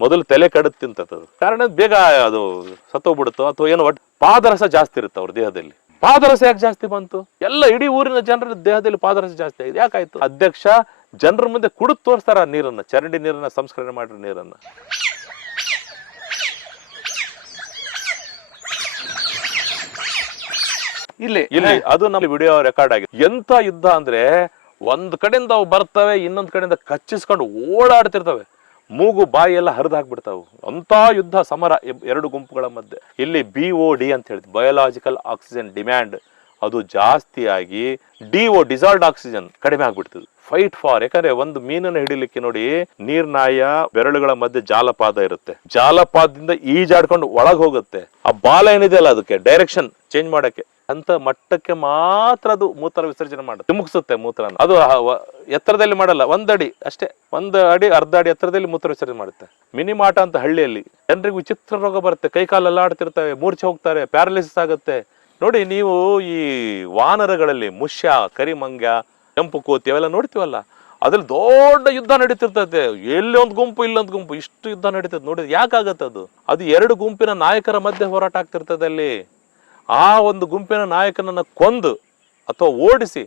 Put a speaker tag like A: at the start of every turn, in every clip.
A: ಮೊದಲು ತಲೆ ಕಡದ್ ತಿಂತದ ಕಾರಣ ಬೇಗ ಅದು ಸತ್ತೋಗ್ಬಿಡುತ್ತೋ ಅಥವಾ ಏನೋ ಒಟ್ಟು ಪಾದರಸ ಜಾಸ್ತಿ ಇರುತ್ತೆ ಅವ್ರ ದೇಹದಲ್ಲಿ. ಪಾದರಸ ಯಾಕೆ ಜಾಸ್ತಿ ಬಂತು? ಎಲ್ಲ ಇಡೀ ಊರಿನ ಜನರ ದೇಹದಲ್ಲಿ ಪಾದರಸ ಜಾಸ್ತಿ ಆಗಿದೆ. ಯಾಕಾಯ್ತು? ಅಧ್ಯಕ್ಷ ಜನರ ಮುಂದೆ ಕುಡಿದು ತೋರಿಸ್ತಾರ ನೀರನ್ನ ಚರಂಡಿ ನೀರನ್ನ ಸಂಸ್ಕರಣೆ ಮಾಡಿರೋ ನೀರನ್ನ.
B: ಇಲ್ಲಿ
A: ಇಲ್ಲಿ ಅದು ನಮ್ಮ ವಿಡಿಯೋ ರೆಕಾರ್ಡ್ ಆಗಿದೆ. ಎಂತ ಯುದ್ಧ ಅಂದ್ರೆ ಒಂದ್ ಕಡೆಯಿಂದ ಅವು ಬರ್ತವೆ ಇನ್ನೊಂದ್ ಕಡೆಯಿಂದ ಕಚ್ಚಿಸ್ಕೊಂಡು ಓಡಾಡ್ತಿರ್ತವೆ. ಮೂಗು ಬಾಯಿ ಎಲ್ಲ ಹರಿದು ಹಾಕ್ಬಿಡ್ತಾವೆ. ಅಂತ ಯುದ್ಧ ಸಮರ ಎರಡು ಗುಂಪುಗಳ ಮಧ್ಯೆ. ಇಲ್ಲಿ ಬಿ ಓ ಡಿ ಅಂತ ಹೇಳ್ತೀವಿ. ಬಯೋಲಾಜಿಕಲ್ ಆಕ್ಸಿಜನ್ ಡಿಮ್ಯಾಂಡ್ ಅದು ಜಾಸ್ತಿ ಆಗಿ ಡಿ ಓ ಡಿಸಾಲ್ಡ್ ಆಕ್ಸಿಜನ್ ಕಡಿಮೆ ಆಗ್ಬಿಡ್ತದೆ. ಫೈಟ್ ಫಾರ್ ಯಾಕಂದ್ರೆ ಒಂದು ಮೀನನ್ನು ಹಿಡಿಲಿಕ್ಕೆ ನೋಡಿ ನೀರ್ನಾಯ ಬೆರಳುಗಳ ಮಧ್ಯೆ ಜಾಲಪಾದ ಇರುತ್ತೆ. ಜಾಲಪಾದದಿಂದ ಈಜಾಡ್ಕೊಂಡು ಒಳಗೆ ಹೋಗುತ್ತೆ. ಆ ಬಾಲ ಏನಿದೆಯಲ್ಲ ಅದಕ್ಕೆ? ಡೈರೆಕ್ಷನ್ ಚೇಂಜ್ ಮಾಡಕ್ಕೆ. ಅಂತ ಮಟ್ಟಕ್ಕೆ ಮಾತ್ರ ಅದು ಮೂತ್ರ ವಿಸರ್ಜನೆ ಮಾಡುತ್ತೆ. ಮುಗಿಸುತ್ತೆ ಮೂತ್ರನ. ಅದು ಎತ್ತರದಲ್ಲಿ ಮಾಡಲ್ಲ, ಒಂದಡಿ ಅಷ್ಟೇ. ಒಂದು ಅಡಿ, ಅರ್ಧ ಅಡಿ ಎತ್ತರದಲ್ಲಿ ಮೂತ್ರ ವಿಸರ್ಜನೆ ಮಾಡುತ್ತೆ. ಮಿನಿಮಾಟ ಅಂತ ಹಳ್ಳಿಯಲ್ಲಿ ಜನರಿಗೆ ವಿಚಿತ್ರ ರೋಗ ಬರುತ್ತೆ. ಕೈ ಕಾಲೆಲ್ಲ ಆಡ್ತಿರ್ತವೆ, ಮೂರ್ಛೆ ಹೋಗ್ತಾರೆ, ಪ್ಯಾರಾಲಿಸಿಸ್ ಆಗುತ್ತೆ. ನೋಡಿ ನೀವು ಈ ವಾನರಗಳಲ್ಲಿ ಮುಷ್ಯ, ಕರಿಮಂಗ್ಯ, ಕೆಂಪು ಕೋತಿ ಅವೆಲ್ಲ ನೋಡ್ತೀವಲ್ಲ, ಅದ್ರಲ್ಲಿ ದೊಡ್ಡ ಯುದ್ಧ ನಡೀತಿರ್ತೈತೆ ಎಲ್ಲಿ ಒಂದು ಗುಂಪು ಇಲ್ಲೊಂದು ಗುಂಪು, ಇಷ್ಟು ಯುದ್ಧ ನಡೀತದೆ. ನೋಡಿ ಯಾಕಾಗತ್ತೆ ಅದು? ಅದು ಎರಡು ಗುಂಪಿನ ನಾಯಕರ ಮಧ್ಯೆ ಹೋರಾಟ ಆಗ್ತಿರ್ತದೆ ಅಲ್ಲಿ. ಆ ಒಂದು ಗುಂಪಿನ ನಾಯಕನನ್ನು ಕೊಂದು ಅಥವಾ ಓಡಿಸಿ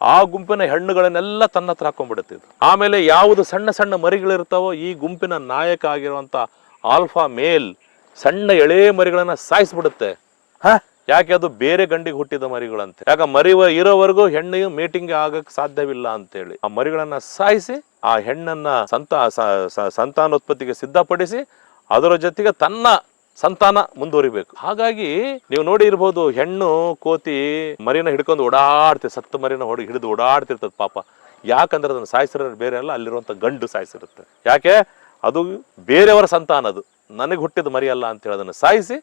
A: ಆ ಗುಂಪಿನ ಹೆಣ್ಣುಗಳನ್ನೆಲ್ಲ ತನ್ನ ಹತ್ರ ಹಾಕೊಂಡ್ಬಿಡುತ್ತಿದ್ದು ಆಮೇಲೆ ಯಾವುದು ಸಣ್ಣ ಸಣ್ಣ ಮರಿಗಳಿರ್ತಾವೋ ಈ ಗುಂಪಿನ ನಾಯಕ ಆಗಿರುವಂಥ ಆಲ್ಫಾ ಮೇಲ್ ಸಣ್ಣ ಎಳೆ ಮರಿಗಳನ್ನು ಸಾಯಿಸ್ಬಿಡುತ್ತೆ.
B: ಹಾ?
A: ಯಾಕೆ ಅದು ಬೇರೆ ಗಂಡಿಗೆ ಹುಟ್ಟಿದ ಮರಿಗಳಂತೆ. ಯಾಕೆ ಮರಿ ಇರೋವರೆಗೂ ಹೆಣ್ಣಿಗೆ ಮೀಟಿಂಗ್ ಆಗಕ್ಕೆ ಸಾಧ್ಯವಿಲ್ಲ ಅಂತೇಳಿ. ಆ ಮರಿಗಳನ್ನ ಸಾಯಿಸಿ ಆ ಹೆಣ್ಣನ್ನ ಸಂತ ಸಂತಾನೋತ್ಪತ್ತಿಗೆ ಸಿದ್ಧಪಡಿಸಿ ಅದರ ಜೊತೆಗೆ ತನ್ನ ಸಂತಾನ ಮುಂದುವರಿಬೇಕು. ಹಾಗಾಗಿ ನೀವು ನೋಡಿ ಇರ್ಬೋದು ಹೆಣ್ಣು ಕೋತಿ ಮರಿನ ಹಿಡ್ಕೊಂಡು ಓಡಾಡ್ತಿರ್ ಸತ್ತ ಮರಿನ ಹೊಡಿ ಹಿಡಿದು ಓಡಾಡ್ತಿರ್ತದ ಪಾಪ. ಯಾಕಂದ್ರೆ ಅದನ್ನ ಸಾಯಿಸಿರೋರು ಬೇರೆ ಅಲ್ಲ ಅಲ್ಲಿರುವಂಥ ಗಂಡು ಸಾಯಿಸಿರುತ್ತೆ. ಯಾಕೆ? ಅದು ಬೇರೆಯವರ ಸಂತಾನ ಅದು. ನನಗೆ ಹುಟ್ಟಿದ ಮರಿ ಅಲ್ಲ ಅಂತ ಹೇಳಿ ಅದನ್ನ ಸಾಯಿಸಿ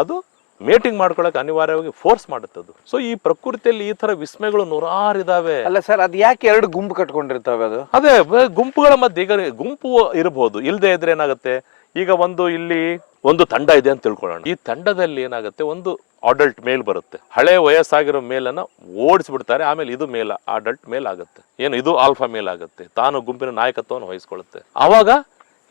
A: ಅದು ಮೇಟಿಂಗ್ ಮಾಡ್ಕೊಳಕ್ ಅನಿವಾರ್ಯವಾಗಿ ಫೋರ್ಸ್ ಮಾಡುತ್ತದು ಸೊ ಈ ಪ್ರಕೃತಿಯಲ್ಲಿ ಈ ತರ ವಿಸ್ಮಯಗಳು ನೂರಾರು ಇದಾವೆ.
B: ಅಲ್ಲ ಸರ್ ಅದು ಯಾಕೆ ಎರಡು ಗುಂಪು ಕಟ್ಕೊಂಡಿರ್ತಾವೆ ಅದು?
A: ಅದೇ ಗುಂಪುಗಳ ಮಧ್ಯೆ ಈಗ ಗುಂಪು ಇರಬಹುದು ಇಲ್ಲದೆ ಇದ್ರೆ ಏನಾಗುತ್ತೆ? ಈಗ ಒಂದು ಇಲ್ಲಿ ಒಂದು ತಂಡ ಇದೆ ಅಂತ ತಿಳ್ಕೊಳ್ಳೋಣ. ಈ ತಂಡದಲ್ಲಿ ಏನಾಗುತ್ತೆ? ಒಂದು ಅಡಲ್ಟ್ ಮೇಲ್ ಬರುತ್ತೆ. ಹಳೆ ವಯಸ್ಸಾಗಿರೋ ಮೇಲನ್ನ ಓಡಿಸ್ಬಿಡ್ತಾರೆ, ಆಮೇಲೆ ಇದು ಮೇಲ ಅಡಲ್ಟ್ ಮೇಲ್ ಆಗುತ್ತೆ. ಏನು, ಇದು ಆಲ್ಫಾ ಮೇಲ್ ಆಗುತ್ತೆ. ತಾನು ಗುಂಪಿನ ನಾಯಕತ್ವವನ್ನು ವಹಿಸ್ಕೊಳ್ಳುತ್ತೆ ಆವಾಗ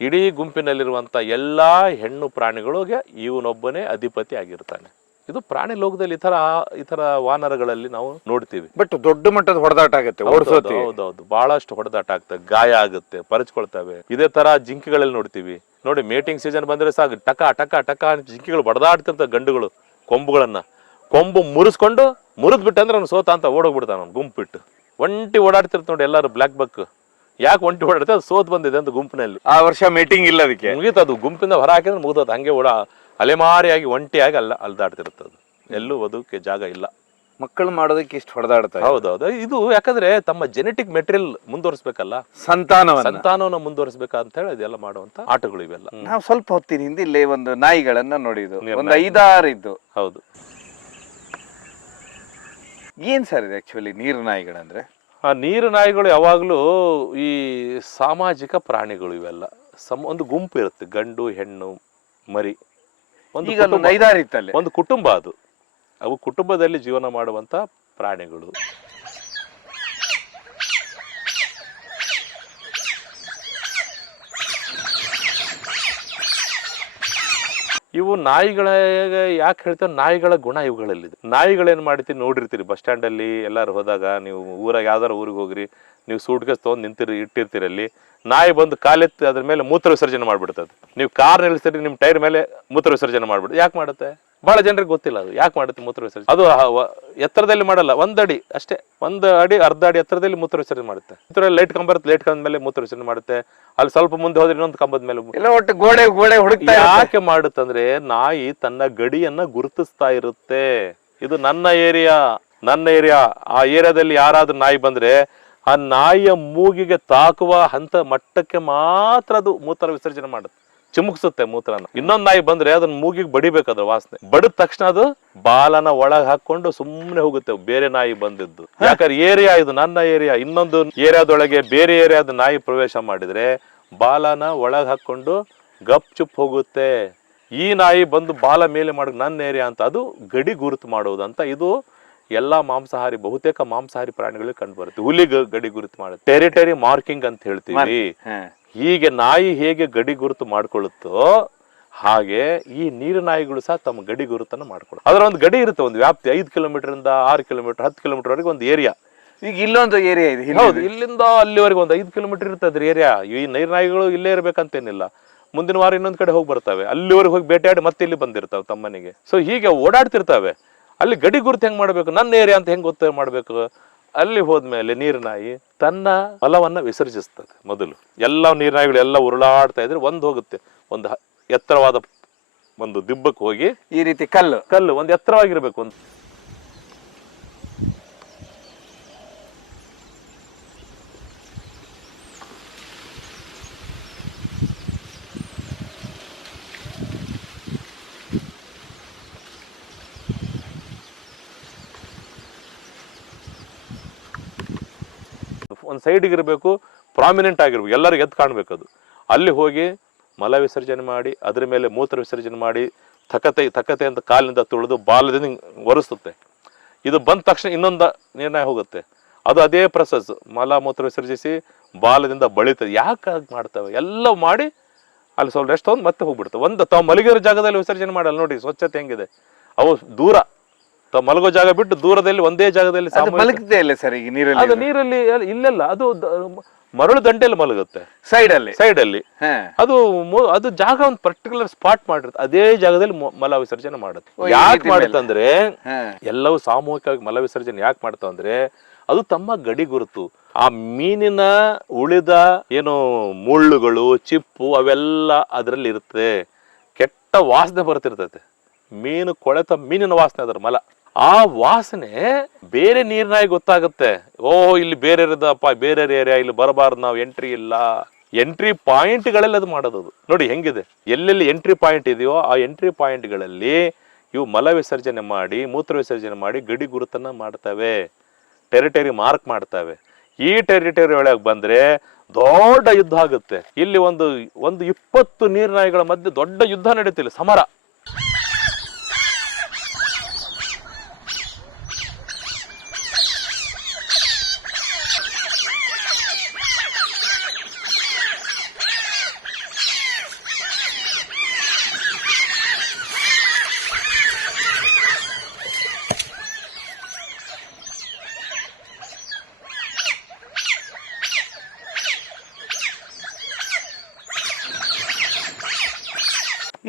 A: ಇಡೀ ಗುಂಪಿನಲ್ಲಿರುವಂತ ಎಲ್ಲಾ ಹೆಣ್ಣು ಪ್ರಾಣಿಗಳಿಗೆ ಇವನೊಬ್ಬನೇ ಅಧಿಪತಿ ಆಗಿರ್ತಾನೆ. ಇದು ಪ್ರಾಣಿ ಲೋಕದಲ್ಲಿ ಈ ತರ ಈ ತರ ವಾನರಗಳಲ್ಲಿ ನಾವು ನೋಡ್ತೀವಿ.
B: ಬಟ್ ದೊಡ್ಡ ಮಟ್ಟದ ಹೊಡೆದಾಟ ಆಗುತ್ತೆ ಓಡಿಸೋತಿ
A: ಹೌದೌದು ಬಹಳಷ್ಟು ಹೊಡೆದಾಟ ಆಗ್ತದೆ ಗಾಯ ಆಗುತ್ತೆ ಪರಚ್ಕೊಳ್ತವೆ. ಇದೇ ತರ ಜಿಂಕೆಗಳಲ್ಲಿ ನೋಡ್ತೀವಿ. ನೋಡಿ ಮೇಟಿಂಗ್ ಸೀಸನ್ ಬಂದ್ರೆ ಸಾಕು ಟಕ ಟಕ ಟಕ ಅಂತ ಜಿಂಕೆಗಳು ಬಡದಾಡ್ತಂತ ಗಂಡುಗಳು ಕೊಂಬುಗಳನ್ನ. ಕೊಂಬು ಮುರಿಸ್ಕೊಂಡು ಮುರಿದ್ ಬಿಟ್ಟಂದ್ರೆ ಅವ್ನು ಸೋತ ಅಂತ ಓಡೋಗ್ಬಿಡ್ತಾನ ಅವ್ನು ಗುಂಪು ಬಿಟ್ಟು ಒಂಟಿ ಓಡಾಡ್ತಿರ್ತ ನೋಡಿ ಎಲ್ಲರೂ ಬ್ಲಾಕ್ ಬಕ್. ಯಾಕೆ ಒಂಟಿ ಓಡಾಡ್ತಾರೆ ಅದು ಸೋತ್ ಬಂದಿದೆ ಅಂತ ಗುಂಪಿನಲ್ಲಿ.
B: ಆ ವರ್ಷ ಮೀಟಿಂಗ್ ಇಲ್ಲ ಅದಕ್ಕೆ.
A: ಮುಗೀತದು ಗುಂಪಿಂದ ಹೊರ ಹಾಕಿದ್ರೆ ಮುಗಿದೋದು ಹಂಗೆ ಓಡ ಅಲೆಮಾರಿಯಾಗಿ ಒಂಟಿಯಾಗಿ ಅಲ್ಲ ಅಲ್ದಾಡ್ತಿರುತ್ತೆ ಅದು ಎಲ್ಲೂ ಬದುಕೆ ಜಾಗ ಇಲ್ಲ.
B: ಮಕ್ಕಳು ಮಾಡೋದಕ್ಕೆ ಇಷ್ಟು ಹೊಡೆದಾಡ್ತಾರೆ
A: ಹೌದೌದು. ಇದು ಯಾಕಂದ್ರೆ ತಮ್ಮ ಜೆನೆಟಿಕ್ ಮೆಟೀರಿಯಲ್ ಮುಂದುವರಿಸ್ಬೇಕಲ್ಲ?
B: ಸಂತಾನವನ್ನ.
A: ಸಂತಾನವನ್ನ ಮುಂದುವರಿಸ್ಬೇಕಂತ ಹೇಳಿ ಇದೆಲ್ಲ ಮಾಡುವಂತ ಆಟಗಳು ಇವೆಲ್ಲ.
B: ನಾವು ಸ್ವಲ್ಪ ಹೊತ್ತಿನ ಹಿಂದೆ ಇಲ್ಲೇ ಒಂದು ನಾಯಿಗಳನ್ನ ನೋಡಿದ್ದು. ಒಂದು ಐದಾರು ಇದ್ದು
A: ಹೌದು.
B: ಏನ್ ಸರ್ ಇದು ಆಕ್ಚುಲಿ ನೀರು ನಾಯಿಗಳಂದ್ರೆ
A: ಆ ನೀರು ನಾಯಿಗಳು ಯಾವಾಗಲೂ ಈ ಸಾಮಾಜಿಕ ಪ್ರಾಣಿಗಳು ಇವೆಲ್ಲ. ಸಮ ಒಂದು ಗುಂಪು ಇರುತ್ತೆ. ಗಂಡು ಹೆಣ್ಣು ಮರಿ.
B: ಈಗ ಒಂದು ಇತ್ತಲ್ಲಿ
A: ಒಂದು ಕುಟುಂಬ ಅದು. ಅವು ಕುಟುಂಬದಲ್ಲಿ ಜೀವನ ಮಾಡುವಂತ ಪ್ರಾಣಿಗಳು. ಇವು ನಾಯಿಗಳ ಯಾಕೆ ಹೇಳ್ತೇವೆ? ನಾಯಿಗಳ ಗುಣ ಇವುಗಳಲ್ಲಿದೆ. ನಾಯಿಗಳೇನ್ ಮಾಡ್ತೀವಿ ನೋಡಿರ್ತೀರಿ. ಬಸ್ ಸ್ಟ್ಯಾಂಡಲ್ಲಿ ಎಲ್ಲಾರು ಹೋದಾಗ ನೀವು ಊರಾಗ ಯಾವ್ದಾರ ಊರಿಗೆ ಹೋಗ್ರಿ. ನೀವು ಸೂಟ್ ಕೇಸ್ ತೊಗೊಂಡು ನಿಂತಿರಿ ಇಟ್ಟಿರ್ತೀರಿ ಅಲ್ಲಿ. ನಾಯಿ ಬಂದು ಕಾಲೆತ್ತಿ ಅದ್ರ ಮೇಲೆ ಮೂತ್ರ ವಿಸರ್ಜನೆ ಮಾಡ್ಬಿಡ್ತದೆ ನೀವು ಕಾರ್ ನಿಲ್ಲಿಸ್ತೀರಿ ನಿಮ್ಮ ಟೈರ್ ಮೇಲೆ ಮೂತ್ರ ವಿಸರ್ಜನೆ ಮಾಡ್ಬಿಡ್ತು ಯಾಕೆ ಮಾಡುತ್ತೆ? ಬಹಳ ಜನರಿಗೆ ಗೊತ್ತಿಲ್ಲ ಅದು. ಯಾಕೆ ಮಾಡುತ್ತೆ ಮೂತ್ರ ವಿಸರ್ಜನೆ? ಅದು ಎತ್ತರದಲ್ಲಿ ಮಾಡಲ್ಲ ಒಂದಡಿ ಅಷ್ಟೇ. ಒಂದು ಅಡಿ ಅರ್ಧ ಅಡಿ ಎತ್ತರದಲ್ಲಿ ಮೂತ್ರ ವಿಸರ್ಜನೆ ಮಾಡುತ್ತೆ. ಲೈಟ್ ಕಂಬ ಇರುತ್ತೆ ಲೈಟ್ ಕಂಬದ ಮೇಲೆ ಮೂತ್ರ ವಿಸರ್ಜನೆ ಮಾಡುತ್ತೆ. ಅಲ್ಲಿ ಸ್ವಲ್ಪ ಮುಂದೆ ಹೋದ್ರೆ ಇನ್ನೊಂದು ಕಂಬದ ಮೇಲೆ
B: ಒಟ್ಟು ಗೋಡೆ ಗೋಡೆ ಹುಡುಕ್ತಾ.
A: ಯಾಕೆ ಮಾಡುತ್ತಂದ್ರೆ ನಾಯಿ ತನ್ನ ಗಡಿಯನ್ನ ಗುರುತಿಸ್ತಾ ಇರುತ್ತೆ. ಇದು ನನ್ನ ಏರಿಯಾ ನನ್ನ ಏರಿಯಾ. ಆ ಏರಿಯಾದಲ್ಲಿ ಯಾರಾದ್ರೂ ನಾಯಿ ಬಂದ್ರೆ ಆ ನಾಯಿಯ ಮೂಗಿಗೆ ತಾಕುವ ಹಂತ ಮಟ್ಟಕ್ಕೆ ಮಾತ್ರ ಅದು ಮೂತ್ರ ವಿಸರ್ಜನೆ ಮಾಡುತ್ತೆ. ಚಿಮುಕ್ಸುತ್ತೆ ಮೂತ್ರನ. ಇನ್ನೊಂದ್ ನಾಯಿ ಬಂದ್ರೆ ಅದನ್ನ ಮೂಗಿಗೆ ಬಡಿಬೇಕು ಅದ್ರ ವಾಸನೆ. ಬಡಿದ ತಕ್ಷಣ ಅದು ಬಾಲನ ಒಳಗ್ ಹಾಕೊಂಡು ಸುಮ್ಮನೆ ಹೋಗುತ್ತೆ. ಬೇರೆ ನಾಯಿ ಬಂದಿದ್ದು. ಯಾಕಂದ್ರೆ ಏರಿಯಾ ಇದು ನನ್ನ ಏರಿಯಾ. ಇನ್ನೊಂದು ಏರಿಯಾದೊಳಗೆ ಬೇರೆ ಏರಿಯಾದ ನಾಯಿ ಪ್ರವೇಶ ಮಾಡಿದ್ರೆ ಬಾಲನ ಒಳಗ್ ಹಾಕೊಂಡು ಗಪ್ ಚುಪ್ ಹೋಗುತ್ತೆ. ಈ ನಾಯಿ ಬಂದು ಬಾಲ ಮೇಲೆ ಮಾಡ ನನ್ನ ಏರಿಯಾ ಅಂತ ಅದು ಗಡಿ ಗುರುತು ಮಾಡುವುದು ಅಂತ ಇದು ಎಲ್ಲಾ ಮಾಂಸಾಹಾರಿ ಬಹುತೇಕ ಮಾಂಸಾಹಾರಿ ಪ್ರಾಣಿಗಳಿಗೆ ಕಂಡು ಬರುತ್ತೆ. ಹುಲಿ ಗಡಿ ಗುರುತು ಮಾಡುತ್ತೆ ಟೆರಿಟರಿ ಮಾರ್ಕಿಂಗ್ ಅಂತ ಹೇಳ್ತೀವಿ. ಹೀಗೆ ನಾಯಿ ಹೇಗೆ ಗಡಿ ಗುರುತು ಮಾಡ್ಕೊಳ್ಳುತ್ತೋ ಹಾಗೆ ಈ ನೀರು ನಾಯಿಗಳು ಸಹ ತಮ್ಮ ಗಡಿ ಗುರುತನ್ನು ಮಾಡ್ಕೊಳ್ಳೋ ಅದರ ಒಂದು ಗಡಿ ಇರುತ್ತೆ ಒಂದು ವ್ಯಾಪ್ತಿ ಐದು ಕಿಲೋಮೀಟರ್ ಇಂದ ಆರು ಕಿಲೋಮೀಟರ್ ಹತ್ತು ಕಿಲೋಮೀಟರ್ ವರೆಗೆ ಒಂದು ಏರಿಯಾ.
B: ಈಗ ಇಲ್ಲೊಂದು ಏರಿಯಾ ಇದೆ ಹೌದು
A: ಇಲ್ಲಿಂದ ಅಲ್ಲಿವರೆಗೆ ಒಂದು ಐದು ಕಿಲೋಮೀಟರ್ ಇರುತ್ತೆ ಅದ್ರ ಏರಿಯಾ. ಈ ನೀರು ನಾಯಿಗಳು ಇಲ್ಲೇ ಇರ್ಬೇಕಂತೇನಿಲ್ಲ. ಮುಂದಿನ ವಾರ ಇನ್ನೊಂದು ಕಡೆ ಹೋಗಿ ಬರ್ತವೆ. ಅಲ್ಲಿವರೆಗೆ ಹೋಗಿ ಬೇಟೆಯಾಡಿ ಮತ್ತೆ ಇಲ್ಲಿ ಬಂದಿರ್ತಾವೆ ತಮ್ಮನಿಗೆ. ಸೊ ಹೀಗೆ ಓಡಾಡ್ತಿರ್ತವೆ. ಅಲ್ಲಿ ಗಡಿ ಗುರುತು ಹೆಂಗ್ ಮಾಡ್ಬೇಕು? ನನ್ನ ಏರಿಯಾ ಅಂತ ಹೆಂಗ್ ಗೊತ್ತ ಮಾಡ್ಬೇಕು? ಅಲ್ಲಿ ಹೋದ್ಮೇಲೆ ನೀರ್ನಾಯಿ ತನ್ನ ಹೊಲವನ್ನ ವಿಸರ್ಜಿಸ್ತದೆ ಮೊದಲು. ಎಲ್ಲ ನೀರ್ನಾಯಿಗಳು ಎಲ್ಲ ಉರುಳಾಡ್ತಾ ಇದ್ರೆ ಒಂದು ಹೋಗುತ್ತೆ. ಒಂದು ಎತ್ತರವಾದ ಒಂದು ದಿಬ್ಬಕ್ಕೆ ಹೋಗಿ
B: ಈ ರೀತಿ ಕಲ್ಲು.
A: ಕಲ್ಲು ಒಂದು ಎತ್ತರವಾಗಿರ್ಬೇಕು ಒಂದು. ಒಂದು ಸೈಡಿಗೆ ಇರಬೇಕು ಪ್ರಾಮಿನೆಂಟ್ ಆಗಿರ್ಬೇಕು ಎಲ್ಲರಿಗೂ ಎದ್ದು ಕಾಣಬೇಕು ಅದು. ಅಲ್ಲಿ ಹೋಗಿ ಮಲ ವಿಸರ್ಜನೆ ಮಾಡಿ, ಅದರ ಮೇಲೆ ಮೂತ್ರ ವಿಸರ್ಜನೆ ಮಾಡಿ ತಕತೆ ತಕತೆ ಅಂತ ಕಾಲಿನಿಂದ ತುಳಿದು ಬಾಲದಿಂದ ಒರೆಸುತ್ತೆ. ಇದು ಬಂದ ತಕ್ಷಣ ಇನ್ನೊಂದು ನಿರ್ಣಯ ಹೋಗುತ್ತೆ. ಅದು ಅದೇ ಪ್ರೊಸೆಸ್ ಮಲ, ಮೂತ್ರ ವಿಸರ್ಜಿಸಿ ಬಾಲದಿಂದ ಬಳಿತದೆ ಯಾಕೆ ಮಾಡ್ತವೆ? ಎಲ್ಲ ಮಾಡಿ ಅಲ್ಲಿ ಸ್ವಲ್ಪ ರೆಸ್ಟ್ ತೊಗೊಂಡು ಮತ್ತೆ ಹೋಗ್ಬಿಡ್ತವೆ. ಒಂದು ತಾವು ಮಲಗಿರೋ ಜಾಗದಲ್ಲಿ ವಿಸರ್ಜನೆ ಮಾಡಲ್ಲ, ನೋಡಿ ಸ್ವಚ್ಛತೆ ಹೆಂಗಿದೆ. ಅವು ದೂರ. ಮಲಗೋ ಜಾಗ ಬಿಟ್ಟು ದೂರದಲ್ಲಿ ಒಂದೇ ಜಾಗದಲ್ಲಿ
B: ಅದು
A: ಸಾಮೂಹಿಕ-
B: ಮಲಗದೆ ಇಲ್ಲ ಸರ್ ಈಗ ನೀರಲ್ಲಿ
A: ಅದು ನೀರಲ್ಲಿ ಅಲ್ಲ- ಇಲ್ಲೆಲ್ಲ ಅದು ದ- ಮರಳು ದಂಡೆಯಲ್ಲಿ ಮಲಗುತ್ತೆ.
B: ಸೈಡ್ ಅಲ್ಲಿ
A: ಸೈಡ್ ಅಲ್ಲಿ
B: ಹಾ.
A: ಅದು ಮು- ಅದು ಜಾಗ ಒಂದು ಪರ್ಟಿಕ್ಯುಲರ್ ಸ್ಪಾಟ್ ಮಾಡಿರುತ್ತೆ. ಅದೇ ಜಾಗದಲ್ಲಿ ಮೊ- ಮಲ ವಿಸರ್ಜನೆ ಮಾಡುತ್ತೆ.
B: ಈ
A: ಯಾಕೆ
B: ರೀತಿ ಹಾ.
A: ಎಲ್ಲವೂ ಸಾಮೂಹಿಕವಾಗಿ ಮಲ ವಿಸರ್ಜನೆ ಯಾಕೆ ಮಾಡ್ತಾವ ಅಂದ್ರೆ ಅದು ತಮ್ಮ ಗಡಿ ಗುರುತು. ಆ ಮೀನಿನ ಉಳಿದ ಏನು ಮುಳ್ಳುಗಳು ಚಿಪ್ಪು ಅವೆಲ್ಲ ಅದರಲ್ಲಿ ಇರುತ್ತೆ. ಕೆಟ್ಟ ವಾಸನೆ ಬರ್ತಿರ್ತೈತೆ. ಮೀನು ಕೊಳೆತ ಮೀನಿನ ವಾಸನೆ ಅದರ ಮಲ. ಆ ವಾಸನೆ ಬೇರೆ ನೀರಿನಾಗಿ ಗೊತ್ತಾಗುತ್ತೆ. ಓ, ಇಲ್ಲಿ ಬೇರೆ ಇರೋದಪ್ಪ, ಬೇರೆ ಏರಿಯಾ ಇಲ್ಲಿ ಬರಬಾರ್ದು ನಾವು, ಎಂಟ್ರಿ ಇಲ್ಲ. ಎಂಟ್ರಿ ಪಾಯಿಂಟ್ಗಳಲ್ಲಿ ಅದು ಮಾಡೋದು. ನೋಡಿ ಹೆಂಗಿದೆ. ಎಲ್ಲೆಲ್ಲಿ ಎಂಟ್ರಿ ಪಾಯಿಂಟ್ ಇದೆಯೋ ಆ ಎಂಟ್ರಿ ಪಾಯಿಂಟ್ಗಳಲ್ಲಿ ಇವು ಮಲ ವಿಸರ್ಜನೆ ಮಾಡಿ, ಮೂತ್ರ ವಿಸರ್ಜನೆ ಮಾಡಿ ಗಡಿ ಗುರುತನ್ನ ಮಾಡ್ತವೆ. ಟೆರಿಟರಿ ಮಾರ್ಕ್ ಮಾಡ್ತವೆ. ಈ ಟೆರಿಟರಿ ಒಳಗೆ ಬಂದ್ರೆ ದೊಡ್ಡ ಯುದ್ಧ ಆಗುತ್ತೆ. ಇಲ್ಲಿ ಒಂದು ಒಂದು ಇಪ್ಪತ್ತು ನೀರ್ನಾಯಿಗಳ ಮಧ್ಯೆ ದೊಡ್ಡ ಯುದ್ಧ ನಡೀತಿಲ್ಲ. ಸಮರ.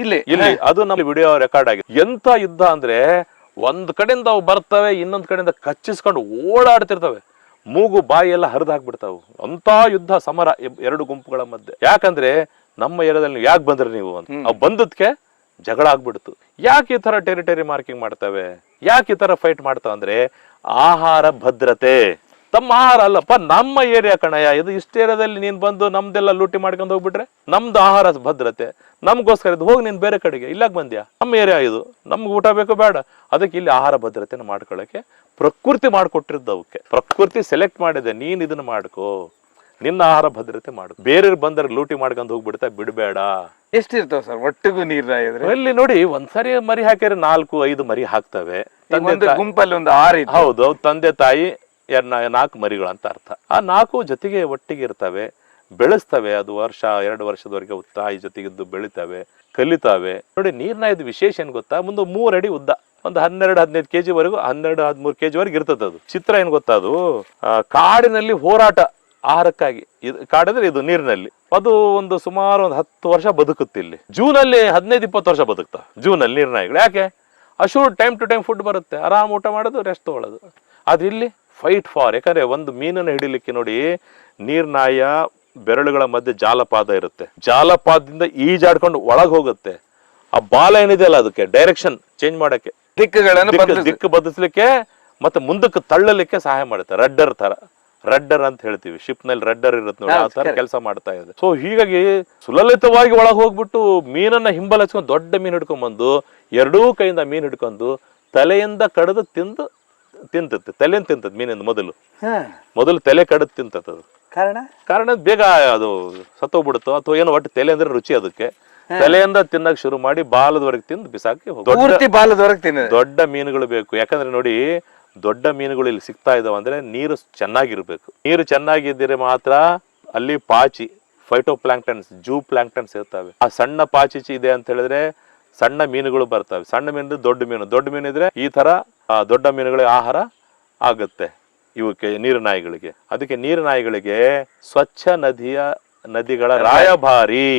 B: ಇಲ್ಲಿ
A: ಇಲ್ಲಿ ಅದು ನಮ್ಮ ವಿಡಿಯೋ ರೆಕಾರ್ಡ್ ಆಗಿದೆ. ಎಂತ ಯುದ್ಧ ಅಂದ್ರೆ ಒಂದ್ ಕಡೆಯಿಂದ ಅವು ಬರ್ತವೆ ಇನ್ನೊಂದ್ ಕಡೆಯಿಂದ ಕಚ್ಚಿಸ್ಕೊಂಡು ಓಡಾಡ್ತಿರ್ತವೆ. ಮೂಗು ಬಾಯಿ ಎಲ್ಲ ಹರಿದು ಹಾಕ್ಬಿಡ್ತಾವು. ಅಂತ ಯುದ್ಧ ಸಮರ ಎರಡು ಗುಂಪುಗಳ ಮಧ್ಯೆ. ಯಾಕಂದ್ರೆ ನಮ್ಮ ಏರಿಯಾದಲ್ಲಿ ನೀವು ಯಾಕೆ ಬಂದ್ರಿ ನೀವು ಅಂತ? ಅವು ಬಂದದ್ಕೆ ಜಗಳ ಆಗ್ಬಿಡ್ತು. ಯಾಕೆ ಈ ತರ ಟೆರಿಟರಿ ಮಾರ್ಕಿಂಗ್ ಮಾಡ್ತವೆ? ಯಾಕೆ ಈ ತರ ಫೈಟ್ ಮಾಡ್ತಾವ ಅಂದ್ರೆ ಆಹಾರ ಭದ್ರತೆ. ತಮ್ಮ ಆಹಾರ ಅಲ್ಲಪ್ಪ ನಮ್ಮ ಏರಿಯಾ ಕಣಯ್ಯ ಇದು ಇಷ್ಟ ಏರಿಯಾದಲ್ಲಿ ನೀನ್ ಬಂದು ನಮ್ದೆಲ್ಲ ಲೂಟಿ ಮಾಡ್ಕೊಂಡು ಹೋಗ್ಬಿಟ್ರೆ ನಮ್ದು ಆಹಾರ ಭದ್ರತೆ. ನಮ್ಗೋಸ್ಕರ ಇದು ಹೋಗಿ ನೀನು ಬೇರೆ ಕಡೆಗೆ ಇಲ್ಲಾಗ ಬಂದ್ಯಾ? ನಮ್ಮ ಏರಿಯಾ ಇದು. ನಮ್ಗೆ ಊಟ ಬೇಕು ಬೇಡ. ಅದಕ್ಕೆ ಇಲ್ಲಿ ಆಹಾರ ಭದ್ರತೆಯನ್ನು ಮಾಡ್ಕೊಳ್ಳೋಕ್ಕೆ ಪ್ರಕೃತಿ ಮಾಡಿಕೊಟ್ಟಿದ್ದವಕ್ಕೆ ಪ್ರಕೃತಿ ಸೆಲೆಕ್ಟ್ ಮಾಡಿದೆ ನೀನು ಇದನ್ನ ಮಾಡ್ಕೋ. ನಿನ್ನ ಆಹಾರ ಭದ್ರತೆ ಮಾಡು ಬೇರೆ ಬಂದ್ರೆ ಲೂಟಿ ಮಾಡ್ಕೊಂಡು ಹೋಗ್ಬಿಡ್ತಾ ಬಿಡಬೇಡ.
B: ಎಷ್ಟಿರ್ತಾವ ಸರ್? ಒಟ್ಟಿಗೂ ನೀರ್ ಇದ್ರೆ
A: ಅಲ್ಲಿ ನೋಡಿ ಒಂದ್ಸರಿ ಮರಿ ಹಾಕಿದ್ರೆ ನಾಲ್ಕು ಐದು ಮರಿ ಹಾಕ್ತವೆ. ತಂದೆ
B: ಗುಂಪಲ್ಲಿ ಒಂದು ಆರು
A: ಹೌದು ತಂದೆ ತಾಯಿ ನಾಲ್ಕು ಮರಿಗಳು ಅಂತ ಅರ್ಥ. ಆ ನಾಲ್ಕು ಜೊತೆಗೆ ಒಟ್ಟಿಗೆ ಇರ್ತವೆ. ಬೆಳೆಸ್ತವೆ, ಅದು ವರ್ಷ, ಎರಡು ವರ್ಷದವರೆಗೆ ತಾಯಿ ಜೊತೆಗಿದ್ದು ಬೆಳಿತಾವೆ, ಕಲಿತಾವೆ. ನೋಡಿ, ನೀರ್ನ ಇದು ವಿಶೇಷ ಏನ್ ಗೊತ್ತಾ? ಮುಂದೆ ಮೂರ್ ಅಡಿ ಉದ್ದ. ಒಂದು ಹನ್ನೆರಡು, ಹದಿನೈದು ಕೆಜಿ ವರೆಗೂ, ಹನ್ನೆರಡು, ಹದಿಮೂರು ಕೆಜಿ ವರೆಗೆ ಇರ್ತದೆ ಅದು. ಚಿತ್ರ ಏನ್ ಗೊತ್ತಾ ಅದು? ಕಾಡಿನಲ್ಲಿ ಹೋರಾಟ, ಆಹಾರಕ್ಕಾಗಿ. ಇದು ಕಾಡಂದ್ರೆ ಇದು ನೀರಿನಲ್ಲಿ. ಅದು ಒಂದು ಸುಮಾರು ಒಂದು ಹತ್ತು ವರ್ಷ ಬದುಕುತ್ತೆ ಇಲ್ಲಿ. ಜೂನ್ ಅಲ್ಲಿ ಹದಿನೈದು, ಇಪ್ಪತ್ತು ವರ್ಷ ಬದುಕ್ತಾವೆ ಜೂನ್ ಅಲ್ಲಿ ನೀರ್ನಾಯಿಗಳು ಯಾಕೆ? ಅಶೂರ್ ಟೈಮ್ ಟು ಟೈಮ್ ಫುಡ್ ಬರುತ್ತೆ. ಆರಾಮ್ ಊಟ ಮಾಡೋದು, ರೆಸ್ಟ್ ತಗೊಳ್ಳೋದು ಆದ್ರೆ ಫೈಟ್ ಫಾರ್ ಯಾಕಂದ್ರೆ ಒಂದು ಮೀನನ್ನು ಹಿಡಿಲಿಕ್ಕೆ ನೋಡಿ ನೀರ್ನಾಯ ಬೆರಳುಗಳ ಮಧ್ಯೆ ಜಾಲಪಾದ ಇರುತ್ತೆ. ಜಾಲಪಾದದಿಂದ ಈಜಾಡ್ಕೊಂಡು ಒಳಗ್ ಹೋಗುತ್ತೆ. ಆ ಬಾಲ ಏನಿದೆಯಲ್ಲ ಅದಕ್ಕೆ? ಡೈರೆಕ್ಷನ್ ಚೇಂಜ್ ಮಾಡಕ್ಕೆ.
B: ದಿಕ್ಕುಗಳನ್ನು
A: ದಿಕ್ಕು ಬದಲಿಸಲಿಕ್ಕೆ ಮತ್ತೆ ಮುಂದಕ್ಕೆ ತಳ್ಳಲಿಕ್ಕೆ ಸಹಾಯ ಮಾಡುತ್ತೆ. ರಡ್ಡರ್ ತರ ರಡ್ಡರ್ ಅಂತ ಹೇಳ್ತೀವಿ. ಶಿಪ್ನಲ್ಲಿ ರಡ್ಡರ್ ಇರುತ್ತೆ ನೋಡಿ ಆ ತರ ಕೆಲಸ ಮಾಡ್ತಾ ಇದೆ. ಸೊ ಹೀಗಾಗಿ ಸುಲಲಿತವಾಗಿ ಒಳಗೆ ಹೋಗ್ಬಿಟ್ಟು ಮೀನನ್ನ ಹಿಂಬಲ ಹಚ್ಕೊಂಡು ದೊಡ್ಡ ಮೀನ್ ಹಿಡ್ಕೊಂಡ್ ಬಂದು ಎರಡೂ ಕೈಯಿಂದ ಮೀನ್ ಹಿಡ್ಕೊಂಡು ತಲೆಯಿಂದ ಕಡಿದು ತಿಂದು ತಿಂತತ್ತೆ ತಲೆಯಿಂದ ತಿಂತದ್ ಮೀನಿಂದ ಮೊದಲು. ಮೊದಲು ತಲೆ ಕಡದ್ ತಿಂತತ್ ಅದು.
B: ಕಾರಣ?
A: ಕಾರಣ ಬೇಗ ಅದು ಸತ್ತೋಗ್ಬಿಡುತ್ತೋ ಅಥವಾ ಏನೋ ಒಟ್ಟು ತಲೆ ಅಂದ್ರೆ ರುಚಿ ಅದಕ್ಕೆ. ತಲೆಯಿಂದ ತಿನ್ನಕ್ ಶುರು ಮಾಡಿ ಬಾಲದವರೆಗೆ ತಿಂದು ಬಿಸಾಕಿ
B: ಪೂರ್ತಿ ಬಾಲದವರೆಗೆ ತಿನ್ನ
A: ದೊಡ್ಡ ಮೀನುಗಳು ಬೇಕು. ಯಾಕಂದ್ರೆ ನೋಡಿ ದೊಡ್ಡ ಮೀನುಗಳು ಇಲ್ಲಿ ಸಿಗ್ತಾ ಇದಾವ ಅಂದ್ರೆ ನೀರು ಚೆನ್ನಾಗಿರ್ಬೇಕು. ನೀರು ಚೆನ್ನಾಗಿದ್ದರೆ ಮಾತ್ರ ಅಲ್ಲಿ ಪಾಚಿ ಫೈಟೋ ಪ್ಲಾಂಕ್ಟನ್ಸ್ ಜೂ ಪ್ಲಾಂಕ್ಟನ್ಸ್ ಇರ್ತವೆ ಆ ಸಣ್ಣ ಪಾಚಿ ಇದೆ ಅಂತ ಹೇಳಿದ್ರೆ ಸಣ್ಣ ಮೀನುಗಳು ಬರ್ತವೆ. ಸಣ್ಣ ಮೀನು ದೊಡ್ಡ ಮೀನು. ದೊಡ್ಡ ಮೀನು ಇದ್ರೆ ಈ ತರ ಆ, ದೊಡ್ಡ ಮೀನುಗಳಿಗೆ ಆಹಾರ ಆಗುತ್ತೆ. ಇವಕ್ಕೆ ನೀರು ನಾಯಿಗಳಿಗೆ. ಅದಕ್ಕೆ ನೀರು ನಾಯಿಗಳಿಗೆ ಸ್ವಚ್ಛ ನದಿಯ ನದಿಗಳ ರಾಯಭಾರಿ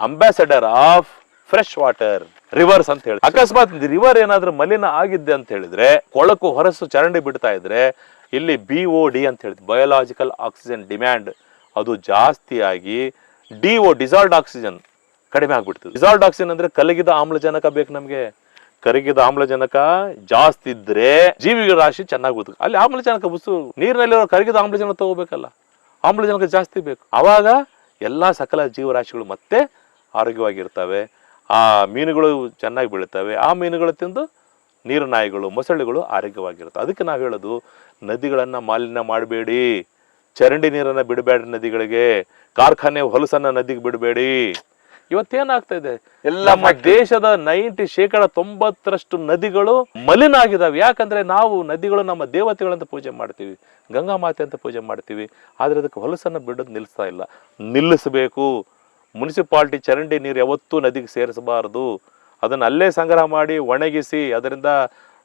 A: ambassador of fresh water rivers ಅಂತ ಹೇಳಿ. ಅಕಸ್ಮಾತ್ ರಿವರ್ ಏನಾದ್ರೂ ಮಲಿನ ಆಗಿದ್ದೆ ಅಂತ ಹೇಳಿದ್ರೆ ಕೊಳಕು ಹೊರಸು ಚರಂಡಿ ಬಿಡ್ತಾ ಇದ್ರೆ ಇಲ್ಲಿ ಬಿ ಒ ಡಿ ಅಂತ ಹೇಳ್ತೀವಿ. ಬಯೋಲಾಜಿಕಲ್ ಆಕ್ಸಿಜನ್ ಡಿಮ್ಯಾಂಡ್ ಅದು ಜಾಸ್ತಿಯಾಗಿ ಡಿ ಒ ಡಿಸಾಲ್ಡ್ ಆಕ್ಸಿಜನ್ ಕಡಿಮೆ ಆಗ್ಬಿಡ್ತದೆ. ಡಿಸಾಲ್ಡ್ ಆಕ್ಸಿಜನ್ ಅಂದ್ರೆ ಕಲಗಿದ ಆಮ್ಲಜನಕ ಬೇಕು ನಮ್ಗೆ. ಕರಗಿದ ಆಮ್ಲಜನಕ ಜಾಸ್ತಿ ಇದ್ರೆ ಜೀವಿಗಳ ರಾಶಿ ಚೆನ್ನಾಗಿ ಬದುಕು. ಅಲ್ಲಿ ಆಮ್ಲಜನಕ ಬಸ್ಸು ನೀರಿನಲ್ಲಿರೋ ಕರಗಿದ ಆಮ್ಲಜನಕ ತಗೋಬೇಕಲ್ಲ. ಆಮ್ಲಜನಕ ಜಾಸ್ತಿ ಬೇಕು. ಅವಾಗ ಎಲ್ಲಾ ಸಕಲ ಜೀವರಾಶಿಗಳು ಮತ್ತೆ ಆರೋಗ್ಯವಾಗಿರ್ತವೆ. ಆ ಮೀನುಗಳು ಚೆನ್ನಾಗಿ ಬೀಳುತ್ತವೆ ಆ ಮೀನುಗಳು ತಿಂದು ನೀರು ನಾಯಿಗಳು, ಮೊಸಳೆಗಳು ಆರೋಗ್ಯವಾಗಿರ್ತವೆ ಅದಕ್ಕೆ ನಾವು ಹೇಳೋದು, ನದಿಗಳನ್ನ ಮಾಲಿನ್ಯ ಮಾಡಬೇಡಿ. ಚರಂಡಿ ನೀರನ್ನ ಬಿಡಬೇಡಿ ನದಿಗಳಿಗೆ. ಕಾರ್ಖಾನೆ ಹೊಲಸನ್ನ ನದಿಗೆ ಬಿಡಬೇಡಿ. ಇವತ್ತೇನಾಗ್ತಾ ಇದೆ
B: ಎಲ್ಲ
A: ನಮ್ಮ ದೇಶದ ನೈಂಟಿ ಶೇಕಡ ತೊಂಬತ್ತರಷ್ಟು ನದಿಗಳು ಮಲಿನ ಆಗಿದಾವೆ ಯಾಕಂದ್ರೆ ನಾವು ನದಿಗಳು ನಮ್ಮ ದೇವತೆಗಳಂತ ಪೂಜೆ ಮಾಡ್ತೀವಿ ಗಂಗಾ ಮಾತೆ ಅಂತ ಪೂಜೆ ಮಾಡ್ತೀವಿ. ಆದ್ರೆ ಅದಕ್ಕೆ ಹೊಲಸನ್ನ ಬಿಡೋದು ನಿಲ್ಲಿಸ್ತಾ ಇಲ್ಲ. ನಿಲ್ಲಿಸಬೇಕು. ಮುನ್ಸಿಪಾಲ್ಟಿ ಚರಂಡಿ ನೀರು ಯಾವತ್ತೂ ನದಿಗೆ ಸೇರಿಸಬಾರದು. ಅದನ್ನ ಅಲ್ಲೇ ಸಂಗ್ರಹ ಮಾಡಿ ಒಣಗಿಸಿ ಅದರಿಂದ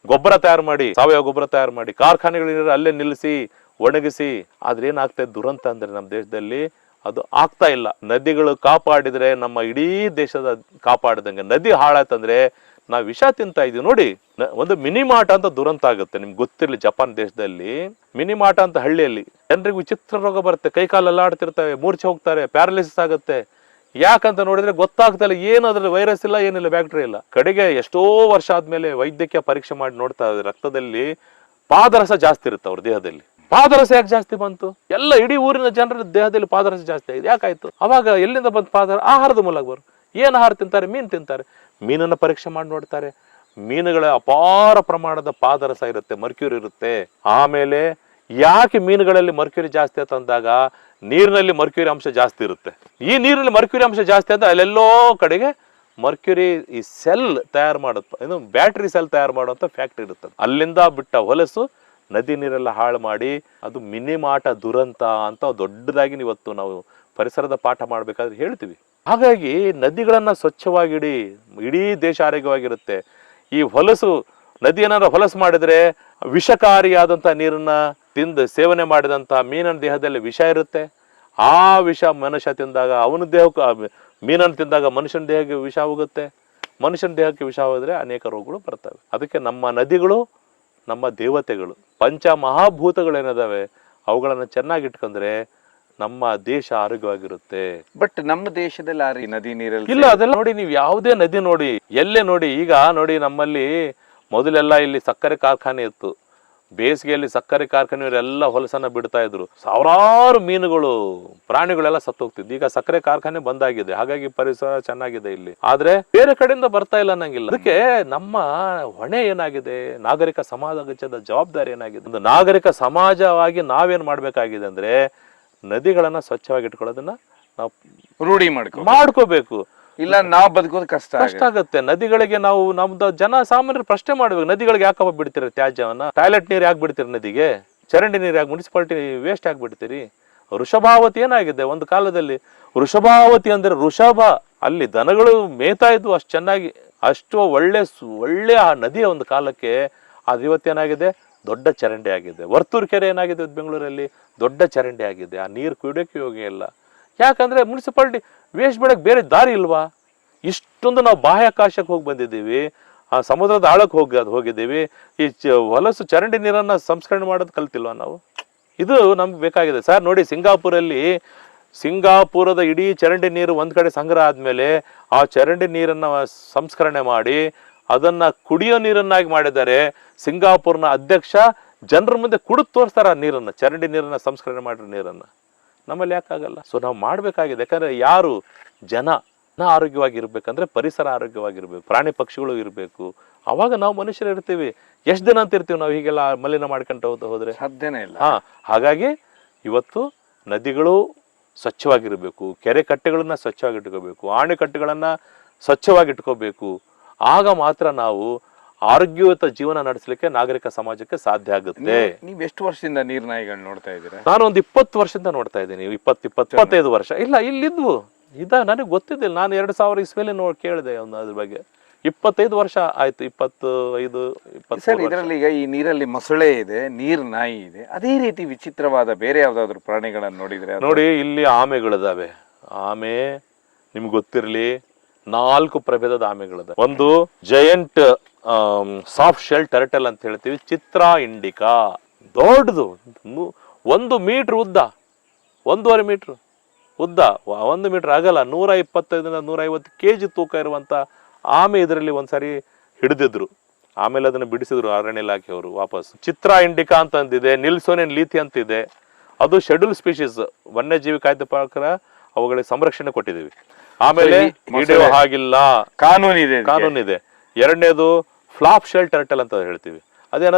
A: ಗೊಬ್ಬರ ತಯಾರು ಮಾಡಿ ಸಾವಯವ ಗೊಬ್ಬರ ತಯಾರು ಮಾಡಿ ಕಾರ್ಖಾನೆಗಳ ನೀರು ಅಲ್ಲೇ ನಿಲ್ಲಿಸಿ ಒಣಗಿಸಿ. ಆದ್ರೆ ಏನಾಗ್ತಾ ಇದೆ ದುರಂತ ಅಂದ್ರೆ ನಮ್ಮ ದೇಶದಲ್ಲಿ ಅದು ಆಗ್ತಾ ಇಲ್ಲ. ನದಿಗಳು ಕಾಪಾಡಿದ್ರೆ ನಮ್ಮ ಇಡೀ ದೇಶದ ಕಾಪಾಡಿದಂಗೆ ನದಿ ಹಾಳಾತಂದ್ರೆ ನಾವು ವಿಷ ತಿಂತಾ ಇದೀವಿ. ನೋಡಿ ಒಂದು ಮಿನಿಮಾಟ ಅಂತ ದುರಂತ ಆಗುತ್ತೆ. ನಿಮ್ಗೆ ಗೊತ್ತಿರಲಿ, ಜಪಾನ್ ದೇಶದಲ್ಲಿ ಮಿನಿಮಾಟ ಅಂತ ಹಳ್ಳಿಯಲ್ಲಿ ಜನರಿಗೆ ವಿಚಿತ್ರ ರೋಗ ಬರುತ್ತೆ. ಕೈ ಕಾಲು ಅಲ್ಲಾಡ್ತಿರ್ತವೆ ಮೂರ್ಛೆ ಹೋಗ್ತಾರೆ, ಪ್ಯಾರಲಿಸಿಸ್ ಆಗುತ್ತೆ. ಯಾಕಂತ ನೋಡಿದ್ರೆ ಗೊತ್ತಾಗ್ತಾ ಇಲ್ಲ. ಏನು ಅದ್ರಲ್ಲಿ ವೈರಸ್ ಇಲ್ಲ, ಏನಿಲ್ಲ, ಬ್ಯಾಕ್ಟೀರಿಯಾ ಇಲ್ಲ. ಕಡೆಗೆ ಎಷ್ಟೋ ವರ್ಷ ಆದ್ಮೇಲೆ ವೈದ್ಯಕೀಯ ಪರೀಕ್ಷೆ ಮಾಡಿ ನೋಡ್ತಾ ರಕ್ತದಲ್ಲಿ ಪಾದರಸ ಜಾಸ್ತಿ ಇರುತ್ತೆ ಅವ್ರ ದೇಹದಲ್ಲಿ. ಪಾದರಸ ಯಾಕೆ ಜಾಸ್ತಿ ಬಂತು? ಎಲ್ಲ ಇಡೀ ಊರಿನ ಜನರ ದೇಹದಲ್ಲಿ ಪಾದರಸ ಜಾಸ್ತಿ ಆಗಿದೆ. ಯಾಕಾಯ್ತು? ಅವಾಗ ಎಲ್ಲಿಂದ ಬಂತು ಪಾದರ? ಆಹಾರದ ಮೂಲಕ ಬರು. ಏನ್ ಆಹಾರ ತಿಂತಾರೆ? ಮೀನ್ ತಿಂತಾರೆ. ಮೀನನ್ನ ಪರೀಕ್ಷೆ ಮಾಡಿ ನೋಡ್ತಾರೆ. ಮೀನುಗಳ ಅಪಾರ ಪ್ರಮಾಣದ ಪಾದರಸ ಇರುತ್ತೆ, ಮರ್ಕ್ಯೂರಿ ಇರುತ್ತೆ. ಆಮೇಲೆ ಯಾಕೆ ಮೀನುಗಳಲ್ಲಿ ಮರ್ಕ್ಯೂರಿ ಜಾಸ್ತಿ ಆಯ್ತು ಅಂದಾಗ, ನೀರಿನಲ್ಲಿ ಮರ್ಕ್ಯೂರಿ ಅಂಶ ಜಾಸ್ತಿ ಇರುತ್ತೆ. ಈ ನೀರಿನಲ್ಲಿ ಮರ್ಕ್ಯೂರಿ ಅಂಶ ಜಾಸ್ತಿ ಅಂತ ಅಲ್ಲೆಲ್ಲೋ ಕಡೆಗೆ ಮರ್ಕ್ಯೂರಿ ಈ ಸೆಲ್ ತಯಾರು ಮಾಡುತ್ತೆ ಏನು ಬ್ಯಾಟ್ರಿ ಸೆಲ್ ತಯಾರು ಮಾಡುವಂತ ಫ್ಯಾಕ್ಟ್ರಿ ಇರುತ್ತೆ ಅಲ್ಲಿಂದ ಬಿಟ್ಟ ಹೊಲಸು, ನದಿ ನೀರೆಲ್ಲ ಹಾಳು ಮಾಡಿ, ಅದು ಮಿನಿಮಾಟ ದುರಂತ ಅಂತ ದೊಡ್ಡದಾಗಿ ಇವತ್ತು ನಾವು ಪರಿಸರದ ಪಾಠ ಮಾಡ್ಬೇಕಾದ್ರೆ ಹೇಳ್ತೀವಿ. ಹಾಗಾಗಿ ನದಿಗಳನ್ನು ಸ್ವಚ್ಛವಾಗಿಡಿ, ಇಡೀ ದೇಶ ಆರೋಗ್ಯವಾಗಿರುತ್ತೆ. ಈ ಹೊಲಸು, ನದಿ ಏನಾದ್ರು ಹೊಲಸು ಮಾಡಿದ್ರೆ ವಿಷಕಾರಿಯಾದಂಥ ನೀರನ್ನ ತಿಂದು ಸೇವನೆ ಮಾಡಿದಂಥ ಮೀನಿನ ದೇಹದಲ್ಲಿ ವಿಷ ಇರುತ್ತೆ. ಆ ವಿಷ ಮನುಷ್ಯ ತಿಂದಾಗ ಅವನ ದೇಹಕ್ಕೆ ಮೀನನ್ನು ತಿಂದಾಗ ಮನುಷ್ಯನ ದೇಹಕ್ಕೆ ವಿಷ ಹೋಗುತ್ತೆ. ಮನುಷ್ಯನ ದೇಹಕ್ಕೆ ವಿಷ ಹೋದರೆ ಅನೇಕ ರೋಗಗಳು ಬರ್ತವೆ. ಅದಕ್ಕೆ ನಮ್ಮ ನದಿಗಳು ನಮ್ಮ ದೇವತೆಗಳು ಪಂಚ ಮಹಾಭೂತಗಳೇನಿದಾವೆ ಅವುಗಳನ್ನು ಚೆನ್ನಾಗಿ ಇಟ್ಕೊಂಡ್ರೆ ನಮ್ಮ ದೇಶ ಆರೋಗ್ಯವಾಗಿರುತ್ತೆ.
B: ಬಟ್ ನಮ್ಮ ದೇಶದಲ್ಲಿ ಆ ರೀ ನದಿ ನೀರಲ್ಲಿ
A: ಇಲ್ಲ ಅದೆಲ್ಲ ನೋಡಿ ನೀವು ಯಾವುದೇ ನದಿ ನೋಡಿ ಎಲ್ಲೇ ನೋಡಿ ಈಗ ನೋಡಿ ನಮ್ಮಲ್ಲಿ ಮೊದಲೆಲ್ಲ ಇಲ್ಲಿ ಸಕ್ಕರೆ ಕಾರ್ಖಾನೆ ಇತ್ತು. ಬೇಸಿಗೆಯಲ್ಲಿ ಸಕ್ಕರೆ ಕಾರ್ಖಾನೆಯವರೆಲ್ಲ ಹೊಲಸನ್ನ ಬಿಡ್ತಾ ಇದ್ರು. ಸಾವಿರಾರು ಮೀನುಗಳು ಪ್ರಾಣಿಗಳೆಲ್ಲ ಸತ್ತೋಗ್ತಿದ್ವು. ಈಗ ಸಕ್ಕರೆ ಕಾರ್ಖಾನೆ ಬಂದಾಗಿದೆ ಹಾಗಾಗಿ ಪರಿಸರ ಚೆನ್ನಾಗಿದೆ ಇಲ್ಲಿ. ಆದ್ರೆ ಬೇರೆ ಕಡೆಯಿಂದ ಬರ್ತಾ ಇಲ್ಲ ಅನ್ನಂಗಿಲ್ಲ. ಅದಕ್ಕೆ ನಮ್ಮ ಹೊಣೆ ಏನಾಗಿದೆ? ನಾಗರಿಕ ಸಮಾಜದ ಜವಾಬ್ದಾರಿ ಏನಾಗಿದೆ? ಒಂದು ನಾಗರಿಕ ಸಮಾಜವಾಗಿ ನಾವೇನ್ ಮಾಡ್ಬೇಕಾಗಿದೆ ಅಂದ್ರೆ ನದಿಗಳನ್ನ ಸ್ವಚ್ಛವಾಗಿ ಇಟ್ಕೊಳ್ಳೋದನ್ನ ನಾವು
B: ರೂಢಿ ಮಾಡ್ಕೊ
A: ಮಾಡ್ಕೋಬೇಕು.
B: ಇಲ್ಲ ನಾವು ಬದುಕೋದು ಕಷ್ಟ
A: ಕಷ್ಟ ಆಗುತ್ತೆ. ನದಿಗಳಿಗೆ ನಾವು ನಮ್ದು ಜನ ಸಾಮಾನ್ಯರು ಪ್ರಶ್ನೆ ಮಾಡ್ಬೇಕು. ನದಿಗಳಿಗೆ ಯಾಕಪ್ಪ ಬಿಡ್ತೀರ ತ್ಯಾಜ್ಯವನ್ನ? ಟಾಯ್ಲೆಟ್ ನೀರು ಯಾಕೆ ಬಿಡ್ತೀರಿ ನದಿಗೆ? ಚರಂಡಿ ನೀರು ಯಾಕೆ ಮುನ್ಸಿಪಾಲಿಟಿ ವೇಸ್ಟ್ ಯಾಕೆ ಬಿಡ್ತೀರಿ? ವೃಷಭಾವತಿ ಏನಾಗಿದೆ? ಒಂದು ಕಾಲದಲ್ಲಿ ವೃಷಭಾವತಿ ಅಂದ್ರೆ ವೃಷಭ. ಅಲ್ಲಿ ದನಗಳು ಮೇಯ್ತಾ ಇದ್ವು ಅಷ್ಟು ಚೆನ್ನಾಗಿ. ಅಷ್ಟು ಒಳ್ಳೆ ಒಳ್ಳೆ ಆ ನದಿಯ ಒಂದು ಕಾಲಕ್ಕೆ ಅದು ಇವತ್ತೇನಾಗಿದೆ ದೊಡ್ಡ ಚರಂಡಿ ಆಗಿದೆ. ವರ್ತೂರು ಕೆರೆ ಏನಾಗಿದೆ ಬೆಂಗಳೂರಲ್ಲಿ? ದೊಡ್ಡ ಚರಂಡಿ ಆಗಿದೆ. ಆ ನೀರು ಕುಡಿಯೋಕೆ ಯೋಗ್ಯ ಇಲ್ಲ. ಯಾಕಂದ್ರೆ ಮುನ್ಸಿಪಾಲಿಟಿ ವೇಸ್ಟ್ ಬಿಡಕ್ಕೆ ಬೇರೆ ದಾರಿ ಇಲ್ವಾ? ಇಷ್ಟೊಂದು ನಾವು ಬಾಹ್ಯಾಕಾಶಕ್ಕೆ ಹೋಗಿ ಬಂದಿದ್ದೀವಿ, ಆ ಸಮುದ್ರದ ಆಳಕ್ಕೆ ಹೋಗಿ ಹೋಗಿದ್ದೀವಿ, ಈ ಚ- ಹೊಲಸು ಚರಂಡಿ ನೀರನ್ನ ಸಂಸ್ಕರಣೆ ಮಾಡೋದು ಕಲ್ತಿಲ್ವಾ ನಾವು? ಇದು ನಮ್ಗೆ ಬೇಕಾಗಿದೆ. ಸರ್, ನೋಡಿ ಸಿಂಗಾಪುರಲ್ಲಿ, ಸಿಂಗಾಪುರದ ಇಡೀ ಚರಂಡಿ ನೀರು ಒಂದು ಕಡೆ ಸಂಗ್ರಹ ಆದಮೇಲೆ ಆ ಚರಂಡಿ ನೀರನ್ನ ಸಂಸ್ಕರಣೆ ಮಾಡಿ, ಅದನ್ನ ಕುಡಿಯೋ ನೀರನ್ನಾಗಿ ಮಾಡಿದ್ದಾರೆ. ಸಿಂಗಾಪುರ್ನ ಅಧ್ಯಕ್ಷ ಜನರ ಮುಂದೆ ಕುಡಿದು ತೋರಿಸ್ತಾರೆ ಆ ನೀರನ್ನ, ಚರಂಡಿ ನೀರನ್ನ ಸಂಸ್ಕರಣೆ ಮಾಡಿರೋ ನೀರನ್ನ. ನಮ್ಮಲ್ಲಿ ಯಾಕಾಗಲ್ಲ ಸೊ ನಾವು ಮಾಡ್ಬೇಕಾಗಿದೆ. ಯಾಕಂದ್ರೆ ಯಾರು ಜನ ಜನ ಆರೋಗ್ಯವಾಗಿರ್ಬೇಕಂದ್ರೆ ಪರಿಸರ ಆರೋಗ್ಯವಾಗಿರ್ಬೇಕು ಪ್ರಾಣಿ ಪಕ್ಷಿಗಳು ಇರಬೇಕು. ಅವಾಗ ನಾವು ಮನುಷ್ಯರು ಇರ್ತೀವಿ. ಎಷ್ಟು ದಿನ ಅಂತ ಇರ್ತೀವಿ ನಾವು ಹೀಗೆಲ್ಲ ಮಲಿನ ಮಾಡ್ಕೊಂತ ಹೋದ ಹೋದ್ರೆ?
B: ಸಾಧ್ಯನೇ ಇಲ್ಲ.
A: ಹಾ ಹಾಗಾಗಿ ಇವತ್ತು ನದಿಗಳು ಸ್ವಚ್ಛವಾಗಿರಬೇಕು ಕೆರೆ ಕಟ್ಟೆಗಳನ್ನ ಸ್ವಚ್ಛವಾಗಿಟ್ಕೋಬೇಕು ಆಣೆಕಟ್ಟೆಗಳನ್ನ ಸ್ವಚ್ಛವಾಗಿ ಇಟ್ಕೋಬೇಕು ಆಗ ಮಾತ್ರ ನಾವು ಆರೋಗ್ಯಯುತ ಜೀವನ ನಡೆಸಲಿಕ್ಕೆ ನಾಗರಿಕ ಸಮಾಜಕ್ಕೆ ಸಾಧ್ಯ ಆಗುತ್ತೆ.
B: ನೀವ್ ಎಷ್ಟು ವರ್ಷದಿಂದ ನೀರ್ನಾಯಿಗಳು ನೋಡ್ತಾ ಇದ್ದೀರಾ?
A: ನಾನು ಒಂದು ಇಪ್ಪತ್ತು ವರ್ಷದಿಂದ ನೋಡ್ತಾ ಇದ್ದೀನಿ. ಇಪ್ಪತ್ತು ಇಪ್ಪತ್ತು ಇಪ್ಪತ್ತೈದು ವರ್ಷ. ಇಲ್ಲ ಇಲ್ಲಿದ್ವು. ಇದ ನನಗೆ ಗೊತ್ತಿದ್ದಿಲ್ಲ. ನಾನು ಎರಡು ಸಾವಿರ ಇಸ್ವೇಲಿ ನೋಡಿ ಕೇಳಿದೆ ಒಂದು ಅದ್ರ ಬಗ್ಗೆ. ಇಪ್ಪತ್ತೈದು ವರ್ಷ ಆಯ್ತು. ಇಪ್ಪತ್ತು ಐದು
B: ಸರ್ ಇದರಲ್ಲಿ ಈಗ ಈ ನೀರಲ್ಲಿ ಮೊಸಳೆ ಇದೆ ನೀರ್ ನಾಯಿ ಇದೆ. ಅದೇ ರೀತಿ ವಿಚಿತ್ರವಾದ ಬೇರೆ ಯಾವ್ದಾದ್ರು ಪ್ರಾಣಿಗಳನ್ನ ನೋಡಿದ್ರೆ
A: ನೋಡಿ ಇಲ್ಲಿ ಆಮೆಗಳಿದಾವೆ. ಆಮೆ ನಿಮ್ಗೆ ಗೊತ್ತಿರಲಿ ನಾಲ್ಕು ಪ್ರಭೇದದ ಆಮೆಗಳಿದೆ ಒಂದು ಜಯಂಟ್ ಸಾಫ್ಟ್ ಶೆಲ್ ಟರ್ಟಲ್ ಅಂತ ಹೇಳ್ತೀವಿ. ಚಿತ್ರ ಇಂಡಿಕಾ. ದೊಡ್ಡದು. ಒಂದು ಮೀಟರ್ ಉದ್ದ. ಒಂದೂವರೆ ಮೀಟರ್ ಉದ್ದ. ಒಂದು ಮೀಟರ್ ಆಗಲ್ಲ. ನೂರ ಇಪ್ಪತ್ತೈದರಿಂದ ನೂರ ಐವತ್ತು ಕೆ ಜಿ ತೂಕ ಇರುವಂತ ಆಮೆ ಇದರಲ್ಲಿ ಒಂದ್ಸರಿ ಹಿಡಿದಿದ್ರು. ಆಮೇಲೆ ಅದನ್ನ ಬಿಡಿಸಿದ್ರು ಅರಣ್ಯ ಇಲಾಖೆಯವರು ವಾಪಸ್. ಚಿತ್ರ ಇಂಡಿಕಾ ಅಂತಂದಿದೆ. ಲೀತಿ ಅಂತಿದೆ. ಅದು ಶೆಡ್ಯೂಲ್ ಸ್ಪೀಶೀಸ್ ವನ್ಯಜೀವಿ ಕಾಯ್ದೆ ಪ್ರಕಾರ ಅವುಗಳಿಗೆ ಸಂರಕ್ಷಣೆ ಕೊಟ್ಟಿದ್ದೀವಿ. ಆಮೇಲೆ ಹಾಗಿಲ್ಲ.
B: ಕಾನೂನಿದೆ ಇದೆ ಇದಕ್ಕೆ.
A: ಎರಡನೇದು ಫ್ಲಾಪ್ ಶೆಲ್ ಟರ್ಟಲ್ ಅಂತ ಹೇಳ್ತೀವಿ. ಅದೇನ